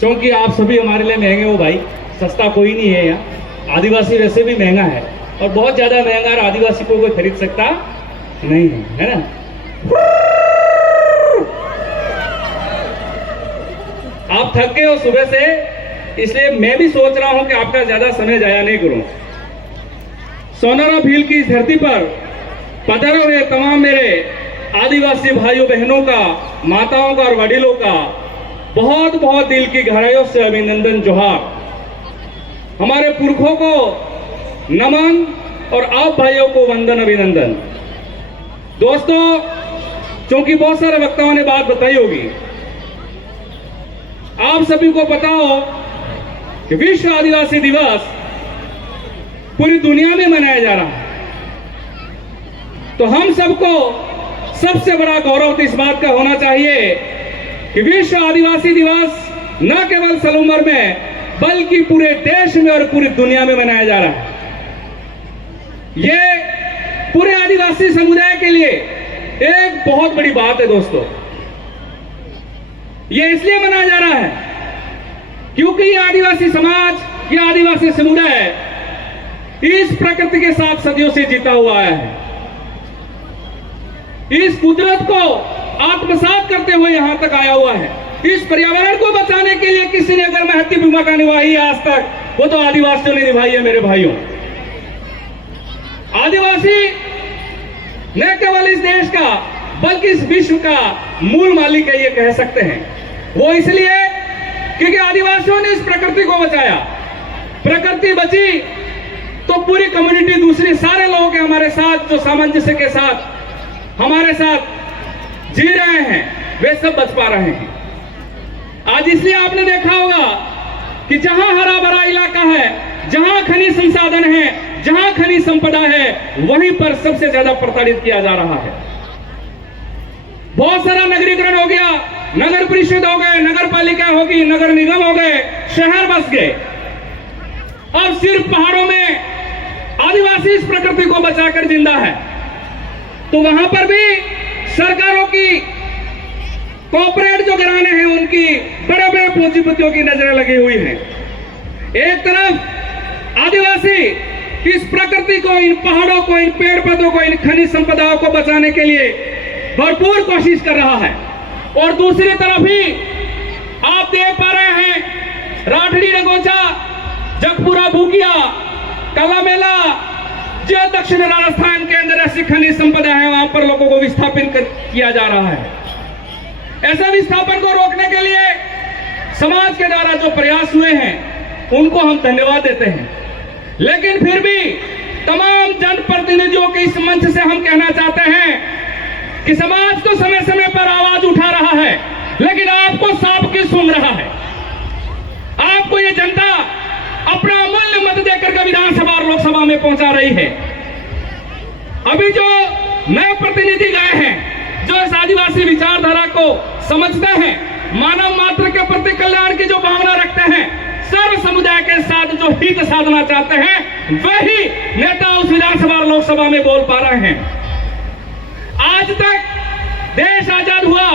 क्योंकि आप सभी हमारे लिए महंगे हो भाई, सस्ता कोई नहीं है यहाँ। आदिवासी वैसे भी महंगा है और बहुत ज्यादा महंगा, और आदिवासी को कोई खरीद सकता नहीं है ना। आप थक गए हो सुबह से, इसलिए मैं भी सोच रहा हूं कि आपका ज्यादा समय जाया नहीं करूं। सोनारा भील की इस धरती पर पधारे हुए तमाम मेरे आदिवासी भाइयों बहनों का, माताओं का और वडीलों का बहुत बहुत दिल की गहराइयों से अभिनंदन, जोहार। हमारे पुरखों को नमन और आप भाइयों को वंदन, अभिनंदन। दोस्तों, क्योंकि बहुत सारे वक्ताओं ने बात बताई होगी, आप सभी को पता हो कि विश्व आदिवासी दिवस पूरी दुनिया में मनाया जा रहा है। तो हम सबको सबसे बड़ा गौरव तो इस बात का होना चाहिए कि विश्व आदिवासी दिवस न केवल सलूमर में बल्कि पूरे देश में और पूरी दुनिया में मनाया जा रहा है। ये पूरे आदिवासी समुदाय के लिए एक बहुत बड़ी बात है दोस्तों। ये इसलिए मनाया जा रहा है क्योंकि ये आदिवासी समाज, ये आदिवासी समुदाय इस प्रकृति के साथ सदियों से जीता हुआ आया है। इस कुदरत को आत्मसात करते हुए यहां तक आया हुआ है। इस पर्यावरण को बचाने के लिए किसी ने अगर महत्वपूर्ण भूमिका निभाई है आज तक, वो तो आदिवासियों ने निभाई है मेरे भाइयों। आदिवासी न केवल इस देश का बल्कि इस विश्व का मूल मालिक है, ये कह सकते हैं। वो इसलिए क्योंकि आदिवासियों ने इस प्रकृति को बचाया। प्रकृति बची तो पूरी कम्युनिटी, दूसरे सारे लोग हमारे साथ जो सामंजस्य के साथ हमारे साथ जी रहे हैं, वे सब बच पा रहे हैं आज। इसलिए आपने देखा होगा कि जहां हरा भरा इलाका है, जहां खनिज संसाधन है, जहां खनिज संपदा है, वहीं पर सबसे ज्यादा प्रताड़ित किया जा रहा है। बहुत सारा नगरीकरण हो गया, नगर परिषद हो गए, नगर पालिका होगी, नगर निगम हो गए, शहर बस गए। अब सिर्फ पहाड़ों में आदिवासी इस प्रकृति को बचाकर जिंदा है, तो वहां पर भी सरकारों की कॉर्पोरेट जो घराने हैं, उनकी बड़े बड़े पूंजीपतियों की नजरें लगी हुई हैं। एक तरफ आदिवासी इस प्रकृति को, इन पहाड़ों को, इन पेड़ पौधों को, इन खनिज संपदाओं को बचाने के लिए भरपूर कोशिश कर रहा है, और दूसरी तरफ ही आप देख पा रहे हैं राठड़ी नगोचा, जगपुरा भूकिया, काला मेला, जो दक्षिण राजस्थान के अंदर ऐसी खनिज संपदा है, वहां पर लोगों को विस्थापित किया जा रहा है। ऐसे विस्थापन को रोकने के लिए समाज के द्वारा जो प्रयास हुए हैं, उनको हम धन्यवाद देते हैं। लेकिन फिर भी तमाम जनप्रतिनिधियों के इस मंच से हम कहना चाहते हैं कि समाज तो समय समय पर आवाज उठा रहा है, लेकिन आपको सांप की सूंघ रहा है। आपको ये जनता अपना अमूल्य मत देकर के विधानसभा और लोकसभा में पहुंचा रही है। अभी जो नए प्रतिनिधि गए हैं, जो इस आदिवासी विचारधारा को समझते हैं, मानव मात्र के प्रति कल्याण की जो भावना रखते हैं, सर्व समुदाय के साथ जो हित साधना चाहते हैं, वही नेता उस विधानसभा और लोकसभा में बोल पा रहे हैं। आज तक देश आजाद हुआ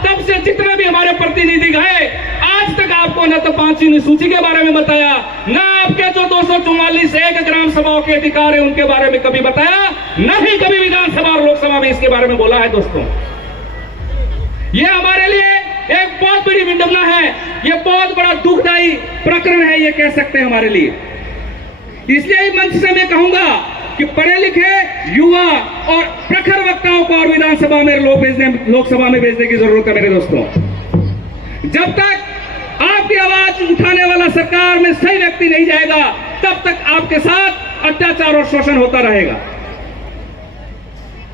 तब से जितने भी हमारे प्रतिनिधि गए, आज तक आपको न तो 5वीं सूची के बारे में बताया, न आपके जो 244 एक ग्राम सभाओं के अधिकार है उनके बारे में कभी बताया, न ही कभी विधानसभा और लोकसभा में इसके बारे में बोला है। दोस्तों, ये हमारे लिए एक बहुत बड़ी विडंबना है, ये बहुत बड़ा दुखदायी प्रकरण है, ये कह सकते हैं हमारे लिए। इसलिए मंच से मैं कहूंगा कि पढ़े लिखे युवा और प्रखर वक्ताओं को और विधानसभा में लोकसभा में भेजने की जरूरत है मेरे दोस्तों। जब तक आपकी आवाज उठाने वाला सरकार में सही व्यक्ति नहीं जाएगा, तब तक आपके साथ अत्याचार और शोषण होता रहेगा।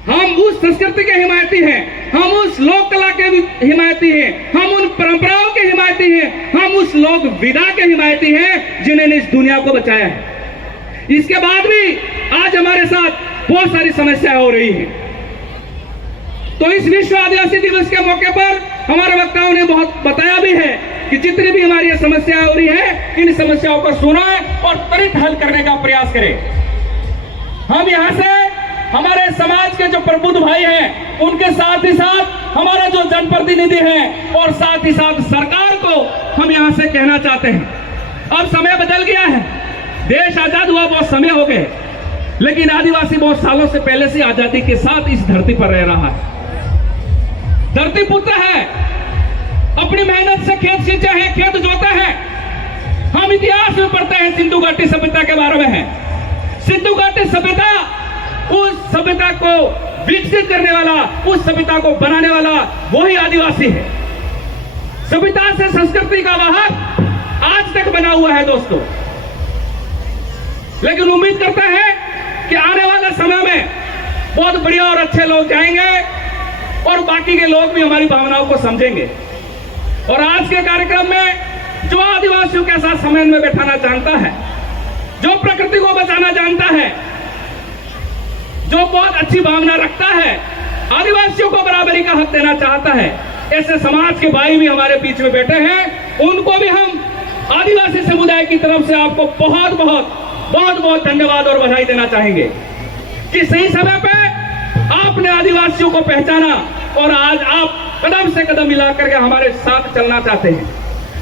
हम उस संस्कृति के हिमायती हैं, हम उस लोक कला के हिमायती हैं, हम उन परंपराओं के हिमायती हैं, हम उस लोक विधा के हिमायती हैं जिन्होंने इस दुनिया को बचाया है। इसके बाद भी आज हमारे साथ बहुत सारी समस्याएं हो रही हैं। तो इस विश्व आदिवासी दिवस के मौके पर हमारे वक्ताओं ने बहुत बताया भी है कि जितनी भी हमारी ये समस्याएं हो रही है, इन समस्याओं को सुनें और त्वरित हल करने का प्रयास करें। हम यहाँ से हमारे समाज के जो प्रबुद्ध भाई हैं, उनके साथ ही साथ हमारे जो जनप्रतिनिधि हैं और साथ ही साथ सरकार को हम यहाँ से कहना चाहते हैं। अब समय बदल गया है, देश आजाद हुआ बहुत समय हो गए, लेकिन आदिवासी बहुत सालों से पहले से आजादी के साथ इस धरती पर रह रहा है। धरती पुत्र है, अपनी मेहनत से खेत सींचे हैं, खेत जोते हैं। हम इतिहास में पढ़ते हैं सिंधु घाटी सभ्यता के बारे में है। सिंधु घाटी सभ्यता, उस सभ्यता को विकसित करने वाला, उस सभ्यता को बनाने वाला वही आदिवासी है। सभ्यता से संस्कृति का वाहक आज तक बना हुआ है दोस्तों। लेकिन उम्मीद करते हैं कि आने वाले समय में बहुत बढ़िया और अच्छे लोग जाएंगे और बाकी के लोग भी हमारी भावनाओं को समझेंगे। और आज के कार्यक्रम में जो आदिवासियों के साथ समन्वय में बैठाना जानता है, जो प्रकृति को बचाना जानता है, जो बहुत अच्छी भावना रखता है, आदिवासियों को बराबरी का हक देना चाहता है, ऐसे समाज के भाई भी हमारे बीच में बैठे हैं। उनको भी हम आदिवासी समुदाय की तरफ से आपको बहुत बहुत धन्यवाद और बधाई देना चाहेंगे कि सही समय पे आपने आदिवासियों को पहचाना और आज आप कदम से कदम मिलाकर के हमारे साथ चलना चाहते हैं।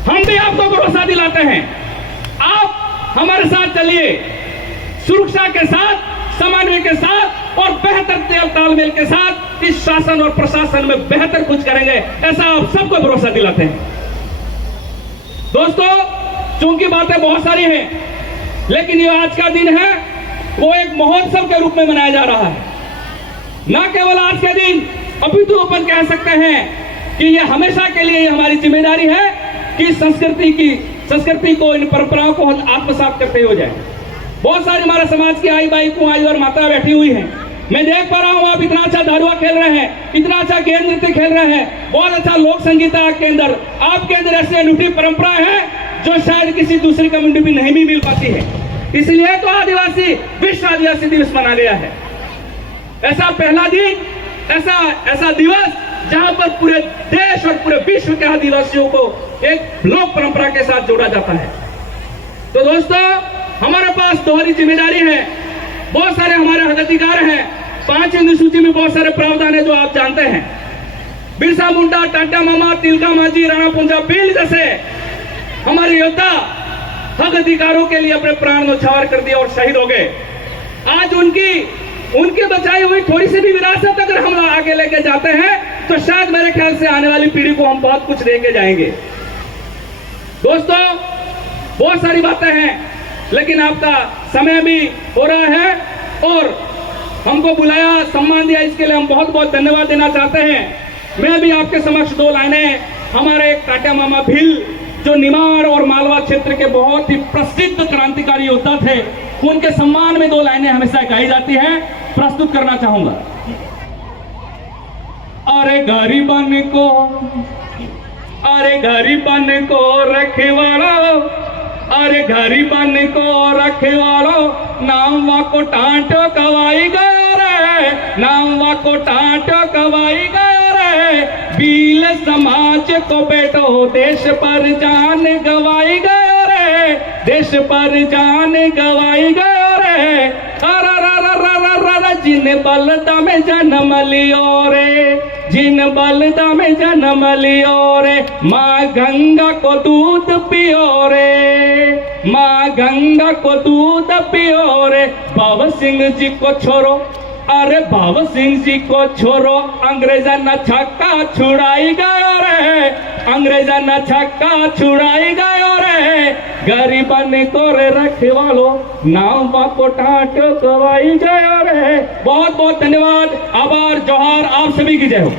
हम भी आपको भरोसा दिलाते हैं, आप हमारे साथ चलिए, सुरक्षा के साथ, समन्वय के साथ और बेहतर तालमेल के साथ इस शासन और प्रशासन में बेहतर कुछ करेंगे, ऐसा आप सबको भरोसा दिलाते हैं। दोस्तों, चूंकि बातें बहुत सारी हैं, लेकिन ये आज का दिन है वो एक महोत्सव के रूप में मनाया जा रहा है। न केवल आज के दिन, अपितु अपन कह सकते हैं कि ये हमेशा के लिए हमारी जिम्मेदारी है कि संस्कृति को, इन परंपराओं को आत्मसात करते हो जाए। बहुत सारी हमारे समाज की आई बाई कुआई और माता बैठी हुई हैं। मैं देख पा रहा हूँ आप इतना अच्छा धारुआ खेल रहे हैं, इतना अच्छा गेंद नृत्य खेल रहे हैं, बहुत अच्छा लोक संगीत है आपके अंदर ऐसी अनूठी परंपराएं हैं जो शायद किसी दूसरी कम्युनिटी में नहीं भी मिल पाती है। इसलिए तो आदिवासी विश्व आदिवासी दिवस मना लिया है। ऐसा पहला दिन, ऐसा दिवस जहां पर पूरे देश और पूरे विश्व के आदिवासियों को एक लोक परंपरा के साथ जोड़ा जाता है। तो दोस्तों, हमारे पास दोहरी जिम्मेदारी है। बहुत सारे हमारे हक अधिकार हैं। 5 हिंदू सूची में बहुत सारे प्रावधान है जो आप जानते हैं। बिरसा मुंडा, टाटा मामा, तिलका मांझी, राणा पुंजा भील जैसे हमारे योद्धा हक अधिकारों के लिए अपने प्राण न्यौछावर कर दिए और शहीद हो गए। आज उनकी बचाई हुई थोड़ी सी भी विरासत अगर हम आगे लेके जाते हैं तो शायद मेरे ख्याल से आने वाली पीढ़ी को हम बहुत कुछ देके जाएंगे। दोस्तों, बहुत सारी बातें हैं, लेकिन आपका समय भी हो रहा है और हमको बुलाया, सम्मान दिया, इसके लिए हम बहुत बहुत धन्यवाद देना चाहते हैं। मैं भी आपके समक्ष 2 लाइनें हमारे एक टाटा मामा भील जो निमाड़ और मालवा क्षेत्र के बहुत ही प्रसिद्ध क्रांतिकारी योद्धा थे, उनके सम्मान में 2 लाइनें हमेशा गाई जाती हैं, प्रस्तुत करना चाहूंगा। अरे गरीबन को रखवालो, अरे गरीबन को रखवालो, नामवा को टांटो कवाई गए रे, नामवा को टांटो कवाई गए रे, भील समाज को बेटो देश पर जान गवाई गए रे, देश पर जान गवाई गए रे। जिन बलदा में जन्म लियो रे, जिन बलदा में जन्म लियो रे, माँ गंगा को दूध पियो रे, माँ गंगा को दूध पियो रे। बाबा सिंह जी को छोड़ो, अरे बाबा सिंह जी को छोड़ो, अंग्रेजा न छक्का छुड़ाई गयो रे, अंग्रेजा न छक्का छुड़ाई गयो रे। गरीबन को रे रखवालो, नाम को टाट गवाई गयो रे। बहुत बहुत धन्यवाद, आभार, जोहार, आप सभी की जय हो।